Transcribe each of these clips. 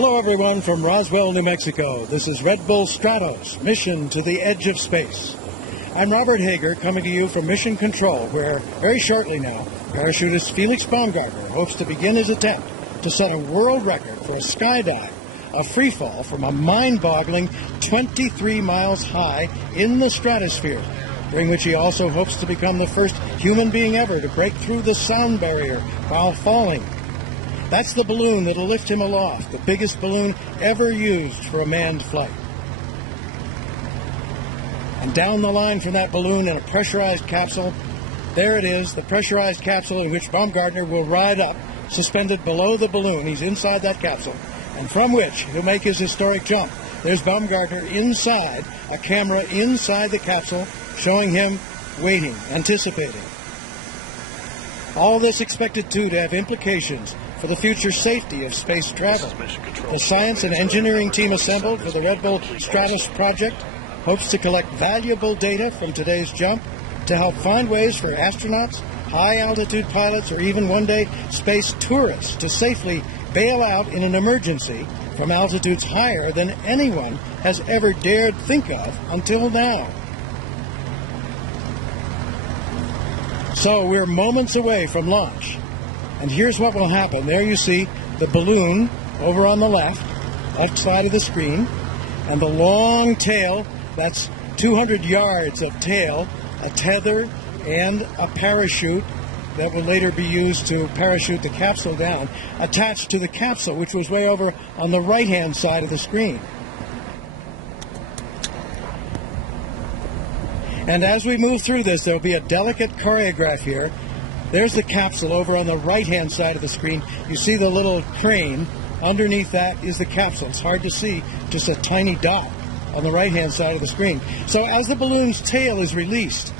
Hello everyone from Roswell, New Mexico. This is Red Bull Stratos, mission to the edge of space. I'm Robert Hager, coming to you from Mission Control, where very shortly now, parachutist Felix Baumgartner hopes to begin his attempt to set a world record for a skydive, a freefall from a mind-boggling 23 miles high in the stratosphere, during which he also hopes to become the first human being ever to break through the sound barrier while falling. That's the balloon that'll lift him aloft, the biggest balloon ever used for a manned flight. And down the line from that balloon in a pressurized capsule, there it is, the pressurized capsule in which Baumgartner will ride up, suspended below the balloon. He's inside that capsule, and from which he'll make his historic jump. There's Baumgartner inside, a camera inside the capsule, showing him waiting, anticipating. All this expected, too, to have implications for the future safety of space travel. The science and engineering team assembled for the Red Bull Stratos project hopes to collect valuable data from today's jump to help find ways for astronauts, high-altitude pilots, or even one day space tourists to safely bail out in an emergency from altitudes higher than anyone has ever dared think of until now. So we're moments away from launch. And here's what will happen. There you see the balloon over on the left side of the screen, and the long tail, that's 200 yards of tail, a tether, and a parachute that will later be used to parachute the capsule down, attached to the capsule, which was way over on the right-hand side of the screen. And as we move through this, there'll be a delicate choreograph here. There's the capsule over on the right-hand side of the screen. You see the little crane. Underneath that is the capsule. It's hard to see, just a tiny dot on the right-hand side of the screen. So as the balloon's tail is released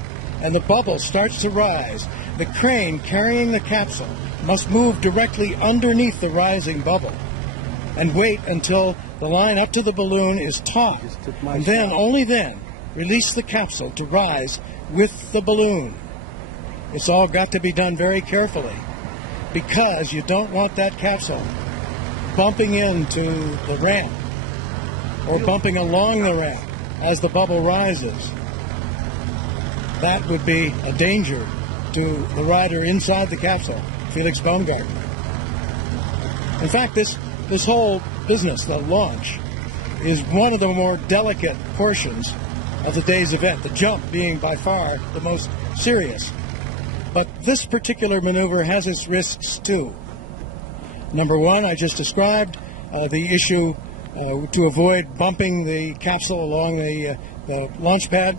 and the bubble starts to rise, the crane carrying the capsule must move directly underneath the rising bubble and wait until the line up to the balloon is taut, and then, only then, release the capsule to rise with the balloon. It's all got to be done very carefully, because you don't want that capsule bumping into the ramp or bumping along the ramp as the bubble rises. That would be a danger to the rider inside the capsule, Felix Baumgartner. In fact, this whole business, the launch, is one of the more delicate portions of the day's event, the jump being by far the most serious. But this particular maneuver has its risks too. Number one, I just described the issue to avoid bumping the capsule along the launch pad.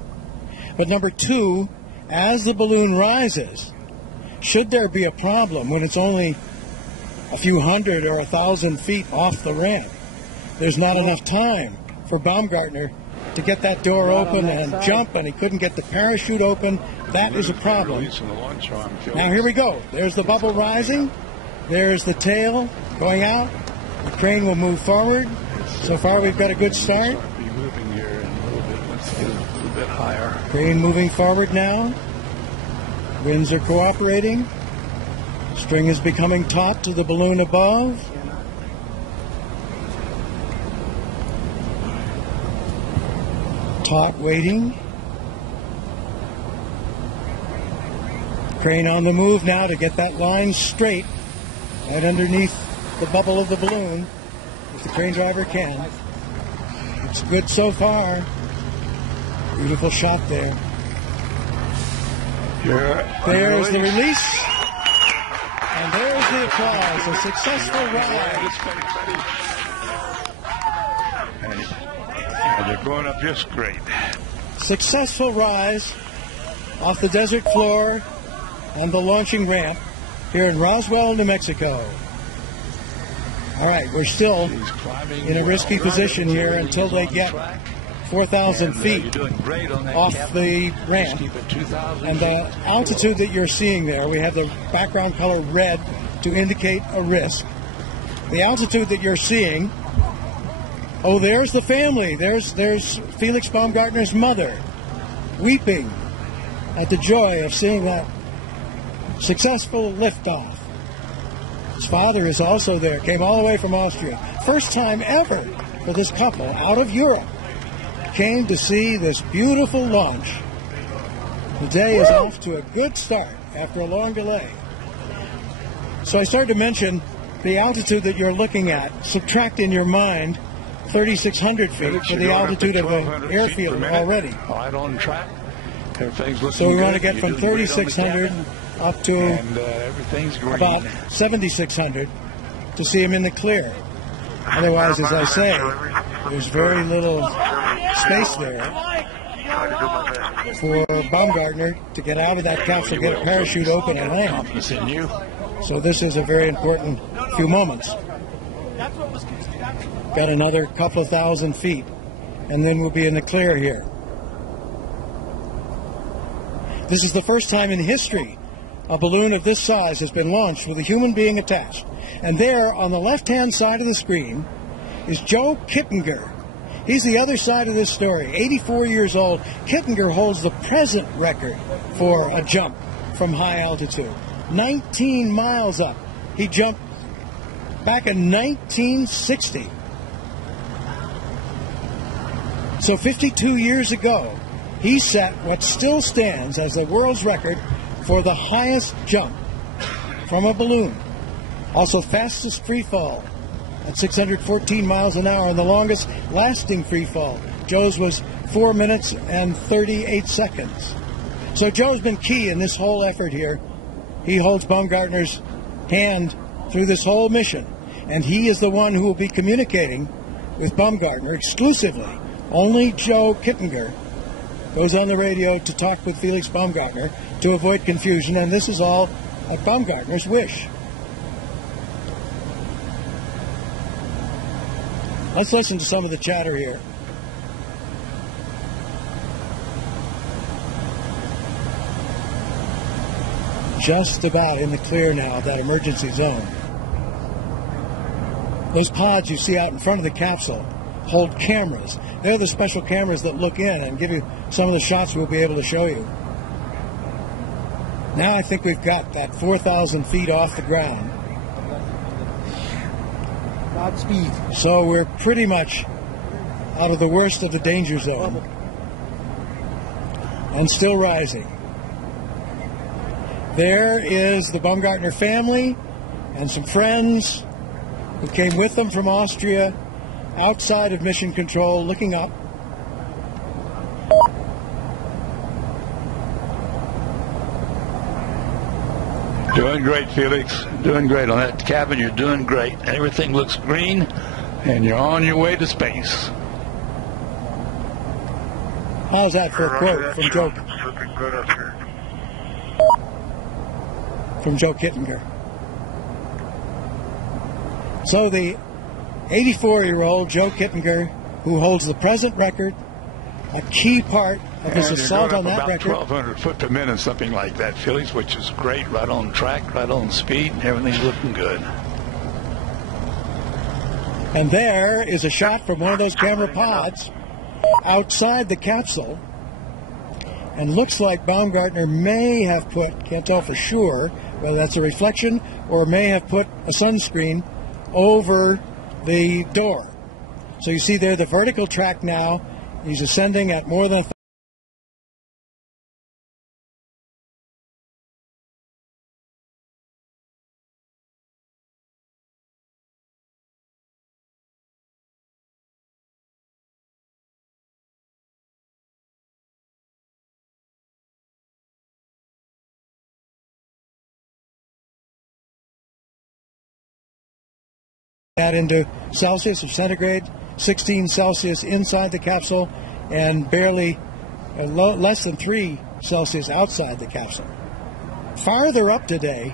But number two, as the balloon rises, should there be a problem when it's only a few hundred or 1,000 feet off the ramp, there's not enough time for Baumgartner to get that door open and jump, and he couldn't get the parachute open. That is a problem. Now here we go. There's the bubble rising. There's the tail going out. The crane will move forward. So far we've got a good start. Crane moving forward now. Winds are cooperating. String is becoming taut to the balloon above. Taut waiting. Crane on the move now to get that line straight right underneath the bubble of the balloon, if the crane driver can. It's good so far. Beautiful shot there. There's the release. And there's the applause. A successful ride. And they're going up just great. Successful rise off the desert floor and the launching ramp here in Roswell, New Mexico. All right, we're still in a risky position here until they get 4,000 feet off the ramp. And the altitude that you're seeing there, we have the background color red to indicate a risk. The altitude that you're seeing, oh, there's the family. There's Felix Baumgartner's mother weeping at the joy of seeing that successful liftoff. His father is also there, came all the way from Austria. first time ever for this couple out of Europe came to see this beautiful launch. The day is off to a good start after a long delay. So I started to mention the altitude that you're looking at. Subtract in your mind 3,600 feet for the altitude of an airfield already. Right on track. Everything's looking so we good. want to get from 3,600 up to everything's green. about 7,600 to see him in the clear. Otherwise, as I say, there's very little space there for Baumgartner to get out of that capsule, get a parachute open and land. So this is a very important few moments. Got another couple of thousand feet, and then we'll be in the clear here. This is the first time in history a balloon of this size has been launched with a human being attached. And there, on the left-hand side of the screen, is Joe Kittinger. He's the other side of this story. 84 years old. Kittinger holds the present record for a jump from high altitude. 19 miles up. He jumped back in 1960. So 52 years ago, he set what still stands as the world's record for the highest jump from a balloon. Also fastest free fall at 614 miles an hour, and the longest lasting free fall. Joe's was 4 minutes and 38 seconds. So Joe's been key in this whole effort here. He holds Baumgartner's hand through this whole mission, and he is the one who will be communicating with Baumgartner exclusively. Only Joe Kittinger goes on the radio to talk with Felix Baumgartner to avoid confusion, and this is all at Baumgartner's wish. Let's listen to some of the chatter here. Just about in the clear now of that emergency zone. Those pods you see out in front of the capsule hold cameras. They're the special cameras that look in and give you some of the shots we'll be able to show you. Now I think we've got that 4,000 feet off the ground. Godspeed. So we're pretty much out of the worst of the danger zone. And still rising. There is the Baumgartner family and some friends who came with them from Austria, outside of Mission Control, looking up. Doing great, Felix. Doing great on that cabin. You're doing great. Everything looks green, and you're on your way to space. How's that for a quote from Joe? From Joe Kittinger. So the 84-year-old Joe Kittinger, who holds the present record, a key part of his assault on that record. 1,200 foot per minute, something like that, Felix, which is great. Right on track, right on speed, and everything's looking good. And there is a shot from one of those camera pods outside the capsule. And looks like Baumgartner may have put, can't tell for sure, whether that's a reflection or may have put a sunscreen over the door. So you see there the vertical track now. He's ascending at more than that into Celsius or centigrade, 16 Celsius inside the capsule, and barely less than 3 Celsius outside the capsule. Farther up today,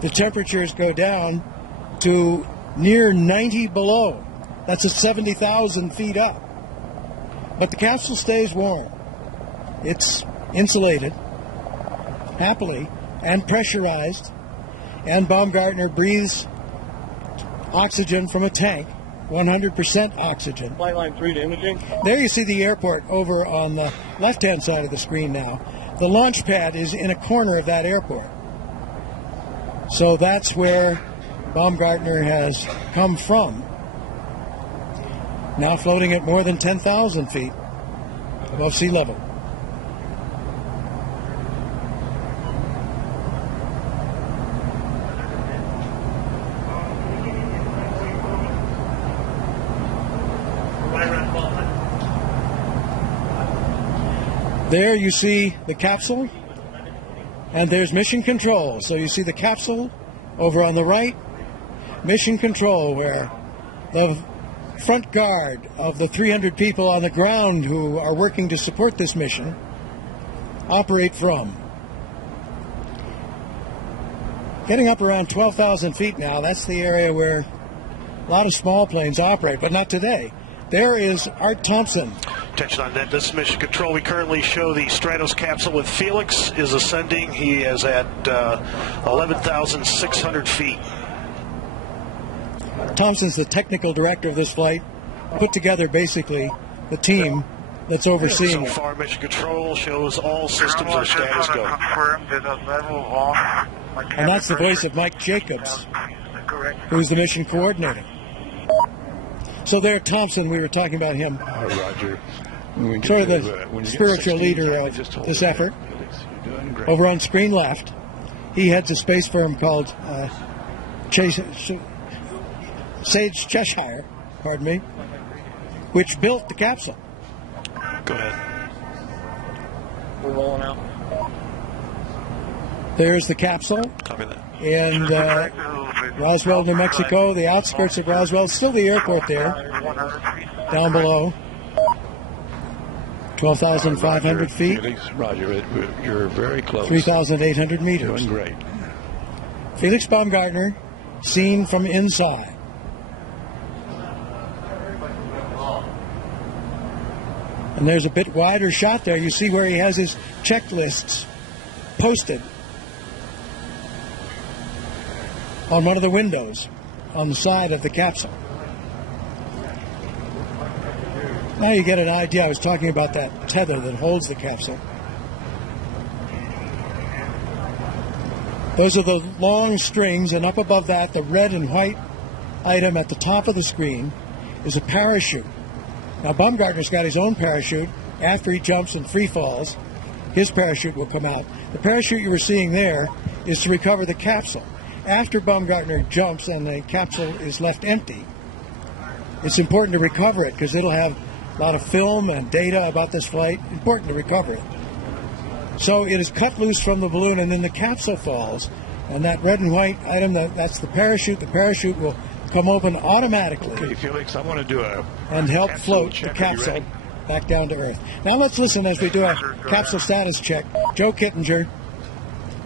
the temperatures go down to near 90 below. That's at 70,000 feet up. But the capsule stays warm. It's insulated, happily, and pressurized, and Baumgartner breathes oxygen from a tank, 100% oxygen. Flight line 3 to imaging. There you see the airport over on the left-hand side of the screen now. The launch pad is in a corner of that airport. So that's where Baumgartner has come from now floating at more than 10,000 feet above sea level. There you see the capsule, and there's mission control. So you see the capsule over on the right, mission control, where the front guard of the 300 people on the ground who are working to support this mission operate from. Getting up around 12,000 feet now, that's the area where a lot of small planes operate, but not today. There is Art Thompson. Attention on that. This is mission control. We currently show the Stratos capsule with Felix is ascending. He is at 11,600 feet. Thompson's the technical director of this flight, put together basically the team that's overseeing So far, mission control shows all systems are status go. And that's the voice of Mike Jacobs, who's the mission coordinator. So there, Thompson, we were talking about him. Roger. Sort of the spiritual leader of this effort. Over on screen left, he heads a space firm called Sage Cheshire, pardon me, which built the capsule. Go ahead. We're rolling out. There's the capsule Copy that. in Roswell, New Mexico, the outskirts of Roswell. Still the airport there, down below. 12,500 feet. Felix, Roger, you're very close. 3,800 meters. Doing great. Felix Baumgartner, seen from inside. And there's a bit wider shot there. You see where he has his checklists posted on one of the windows on the side of the capsule. Now you get an idea. I was talking about that tether that holds the capsule. Those are the long strings, and up above that, the red and white item at the top of the screen is a parachute. Now, Baumgartner's got his own parachute. After he jumps and free falls, his parachute will come out. The parachute you were seeing there is to recover the capsule. After Baumgartner jumps and the capsule is left empty, it's important to recover it because it'll have a lot of film and data about this flight. Important to recover it. So it is cut loose from the balloon, and then the capsule falls. And that red and white item, that's the parachute. The parachute will come open automatically. Okay, Felix, I want to do a and help capsule float check. the capsule back down to Earth. Now let's listen as we do a capsule status check. Joe Kittinger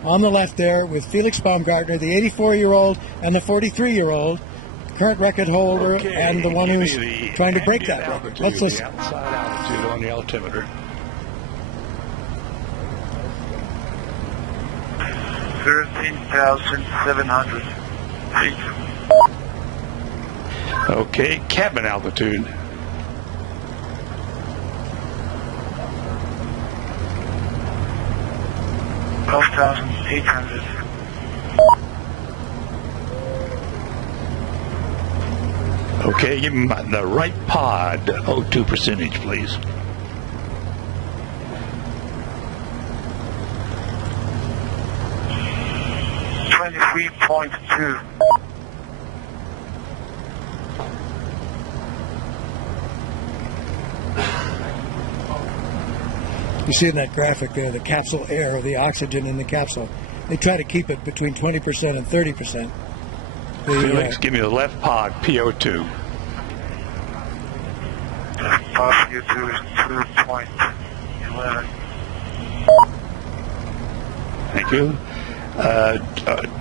on the left there with Felix Baumgartner, the 84-year-old and the 43-year-old, current record holder, Okay, and the one give who's me the trying to break ambient that record. altitude, Let's listen. The outside altitude on the altimeter. 13,700 feet. Okay, cabin altitude. $12,800. Okay, give me the right pod, O2 percentage, please. $23.2. You see in that graphic there, the capsule air, the oxygen in the capsule. They try to keep it between 20% and 30%. Felix, give me the left pod, PO2. PO2 is 2.11. Thank you.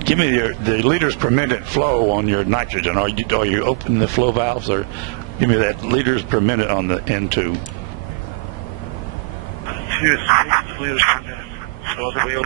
Give me the liters per minute flow on your nitrogen. Are you open the flow valves, or give me that liters per minute on the N2? 2 is 6 liters per minute. So the way